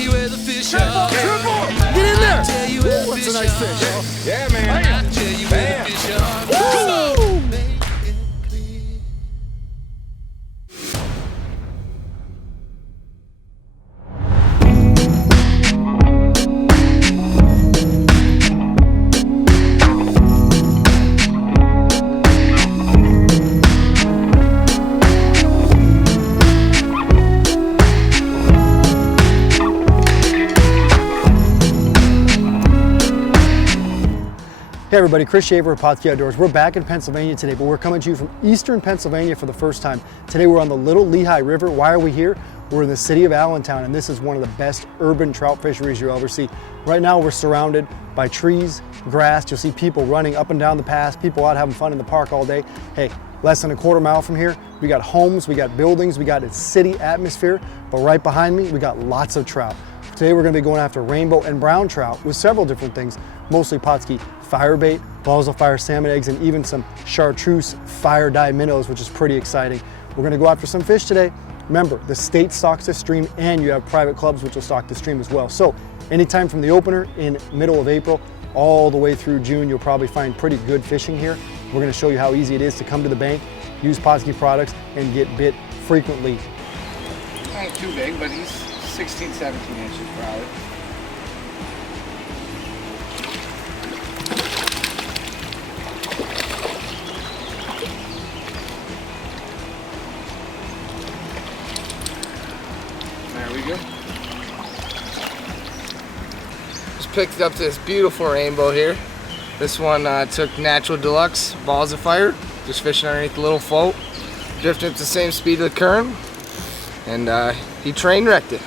you where the fish are. Triple! Get in there! Ooh, that's a nice fish. Yeah, man. I'll tell you where the fish are. Woo! Hey everybody, Chris Shaver of Pautzke Outdoors. We're back in Pennsylvania today, but we're coming to you from eastern Pennsylvania for the first time. Today we're on the Little Lehigh River. Why are we here? We're in the city of Allentown, and this is one of the best urban trout fisheries you'll ever see. Right now we're surrounded by trees, grass. You'll see people running up and down the pass, people out having fun in the park all day. Hey, less than a quarter mile from here, we got homes, we got buildings, we got a city atmosphere, but right behind me, we got lots of trout. Today we're going to be going after rainbow and brown trout with several different things, mostly Pautzke FireBait, balls of fire salmon eggs, and even some chartreuse fire dye minnows, which is pretty exciting. We're going to go after some fish today. Remember, the state stocks this stream, and you have private clubs which will stock the stream as well. So anytime from the opener in middle of April all the way through June, you'll probably find pretty good fishing here. We're going to show you how easy it is to come to the bank, use Pautzke products, and get bit frequently. Not too big, but he's 16, 17 inches probably. There we go. Just picked up this beautiful rainbow here. This one took natural Deluxe balls of fire, just fishing underneath the little float, drifting at the same speed of the current, and he train wrecked it.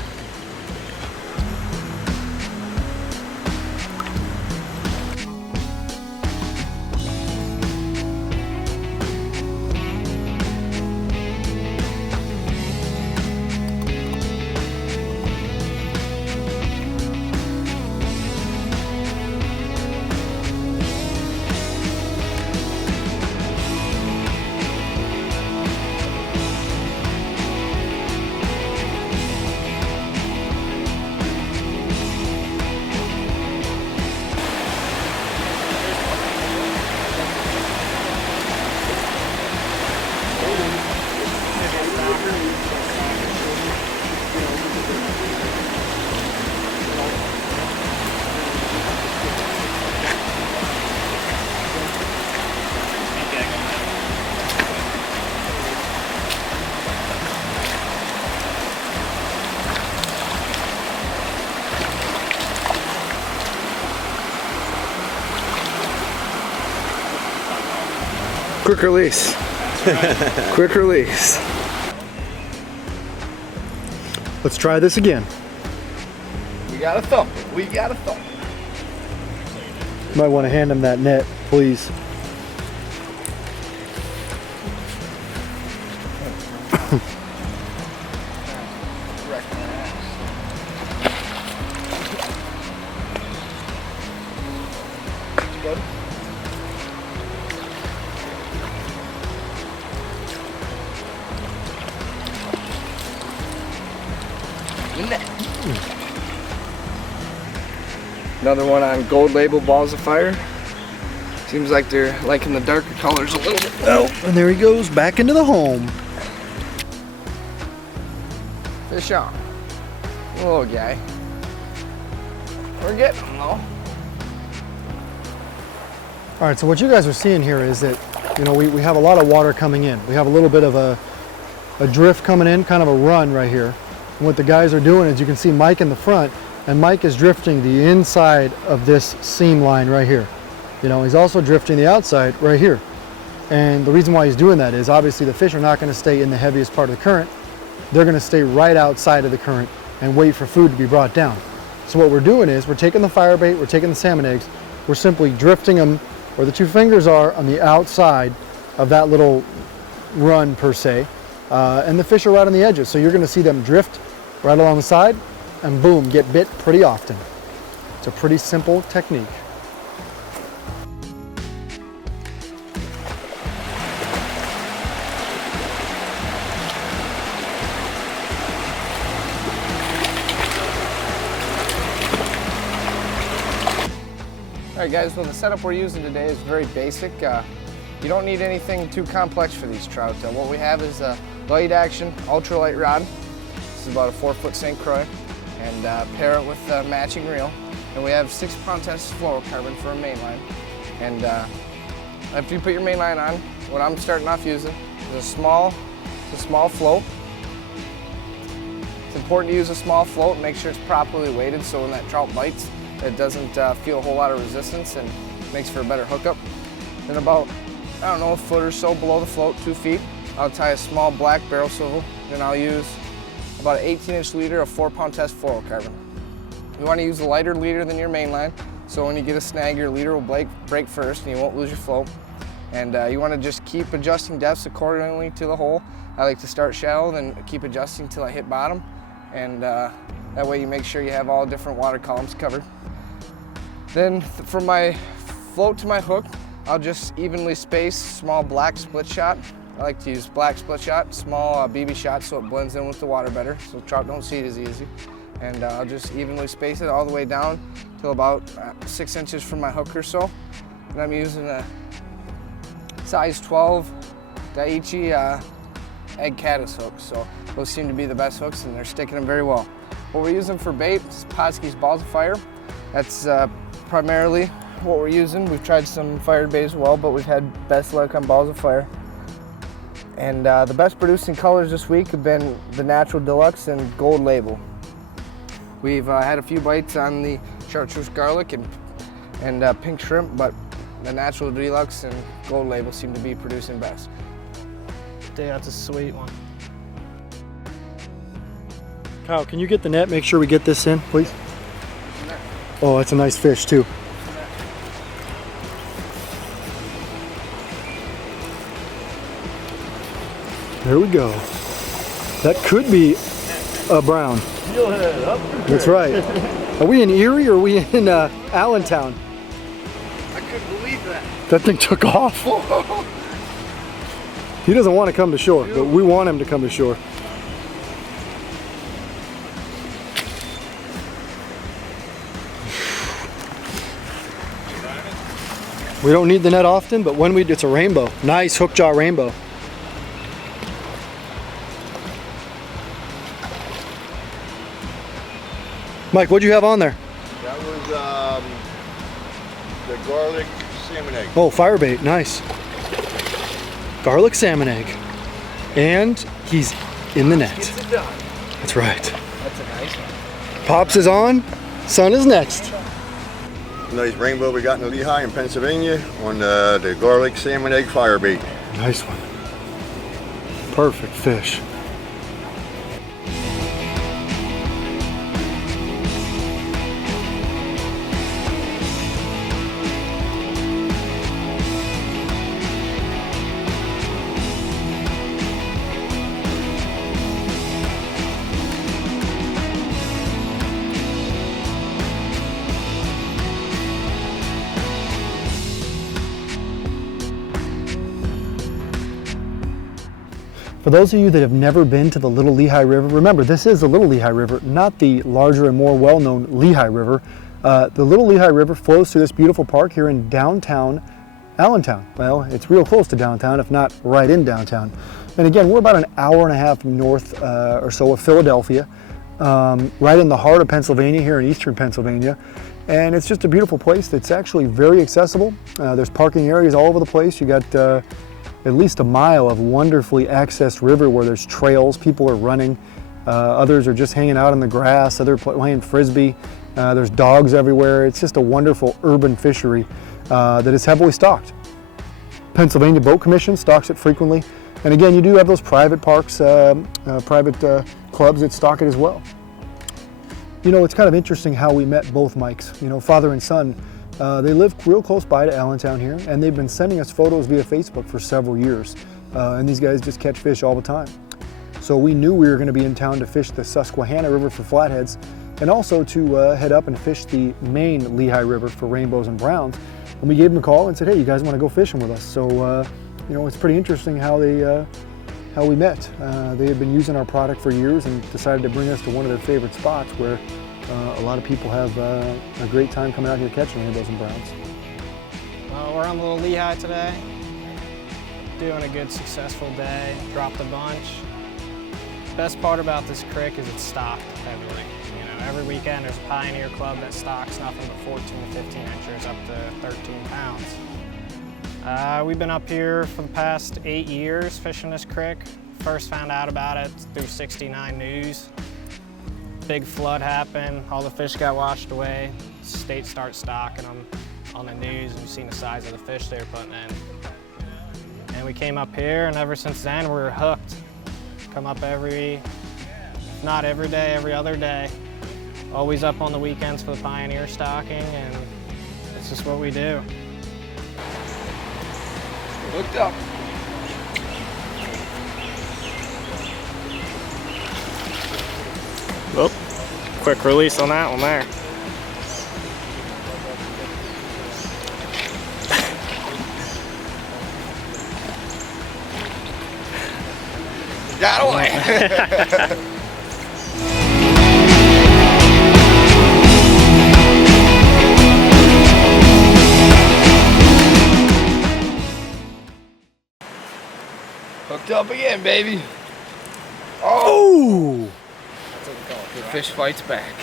Quick release. Quick release. Let's try this again. We got a thump. We got a thump. You might want to hand him that net, please. Another one on Gold Label balls of fire. Seems like they're liking the darker colors a little bit. Oh, and there he goes back into the home. Fish on. Little guy. We're getting him though. All right, so what you guys are seeing here is that, you know, we have a lot of water coming in. We have a little bit of a drift coming in, kind of a run right here. And what the guys are doing is, you can see Mike in the front, and Mike is drifting the inside of this seam line right here. You know, he's also drifting the outside right here. And the reason why he's doing that is, obviously the fish are not going to stay in the heaviest part of the current. They're going to stay right outside of the current and wait for food to be brought down. So what we're doing is, we're taking the FireBait, we're taking the salmon eggs, we're simply drifting them where the two fingers are on the outside of that little run per se, and the fish are right on the edges. So you're going to see them drift right along the side and boom, get bit pretty often. It's a pretty simple technique. Alright guys, well the setup we're using today is very basic. You don't need anything too complex for these trout. What we have is a light action, ultralight rod. This is about a 4-foot St. Croix, and pair it with a matching reel. And we have 6-pound test fluorocarbon for a main line. And after you put your main line on, what I'm starting off using is a small float. It's important to use a small float and make sure it's properly weighted so when that trout bites, it doesn't feel a whole lot of resistance and makes for a better hookup. Then about, I don't know, a foot or so below the float, 2 feet, I'll tie a small black barrel swivel. Then I'll use about an 18-inch leader of 4-pound test fluorocarbon. You want to use a lighter leader than your main line, so when you get a snag, your leader will break first and you won't lose your float. And you want to just keep adjusting depths accordingly to the hole. I like to start shallow, then keep adjusting till I hit bottom. And that way you make sure you have all different water columns covered. Then from my float to my hook, I'll just evenly space small black split shot. I like to use black split shot, small BB shot so it blends in with the water better, so trout don't see it as easy. And I'll just evenly space it all the way down till about 6 inches from my hook or so. And I'm using a size 12 Daiichi egg caddis hooks, so those seem to be the best hooks and they're sticking them very well. What we're using for bait is Pautzke's Balls of Fire. That's primarily what we're using. We've tried some FireBait as well, but we've had best luck on Balls of Fire. And the best producing colors this week have been the natural Deluxe and Gold Label. We've had a few bites on the Chartreuse Garlic and pink shrimp, but the natural Deluxe and Gold Label seem to be producing best. That's a sweet one. Kyle, can you get the net? Make sure we get this in, please. Oh, that's a nice fish too. There we go. That could be a brown. That's right. Are we in Erie or are we in Allentown? I couldn't believe that. That thing took off. He doesn't want to come to shore, but we want him to come to shore. We don't need the net often, but when we do, it's a rainbow. Nice hook jaw rainbow. Mike, what'd you have on there? That was the garlic salmon egg. Oh, FireBait, nice. Garlic salmon egg. And he's in the net. Gets it done. That's right. That's a nice one. Pops is on, Sun is next. Nice rainbow we got in Lehigh in Pennsylvania on the garlic salmon egg FireBait. Nice one. Perfect fish. For those of you that have never been to the Little Lehigh River, remember this is the Little Lehigh River, not the larger and more well-known Lehigh River. The Little Lehigh River flows through this beautiful park here in downtown Allentown. Well, it's real close to downtown, if not right in downtown. And again, we're about an hour and a half north or so of Philadelphia, right in the heart of Pennsylvania here in eastern Pennsylvania. And it's just a beautiful place that's actually very accessible. There's parking areas all over the place. You got at least a mile of wonderfully accessed river where there's trails, people are running, others are just hanging out in the grass, others playing frisbee, there's dogs everywhere. It's just a wonderful urban fishery that is heavily stocked. Pennsylvania Boat Commission stocks it frequently, and again, you do have those private parks, private clubs that stock it as well. You know, it's kind of interesting how we met both Mikes, you know, father and son. They live real close by to Allentown here, and they've been sending us photos via Facebook for several years. And these guys just catch fish all the time. So we knew we were going to be in town to fish the Susquehanna River for flatheads, and also to head up and fish the main Lehigh River for rainbows and browns. And we gave them a call and said, hey, you guys want to go fishing with us? So, you know, it's pretty interesting how we met. They had been using our product for years and decided to bring us to one of their favorite spots where a lot of people have a great time coming out here catching rainbows and browns. Well, we're on Little Lehigh today. Doing a good, successful day. Dropped a bunch. Best part about this creek is it's stocked heavily. You know, every weekend there's a Pioneer Club that stocks nothing but 14 to 15 inches up to 13 pounds. We've been up here for the past 8 years fishing this creek. First found out about it through 69 News. Big flood happened, all the fish got washed away. State starts stocking them on the news, and we've seen the size of the fish they were putting in. And we came up here, and ever since then we're hooked. Come up not every day, every other day. Always up on the weekends for the Pioneer stocking, and it's just what we do. Hooked up. Oop, quick release on that one there. Got away. Hooked up again, baby. Oh! Ooh! That's what we call it. The fish fights back.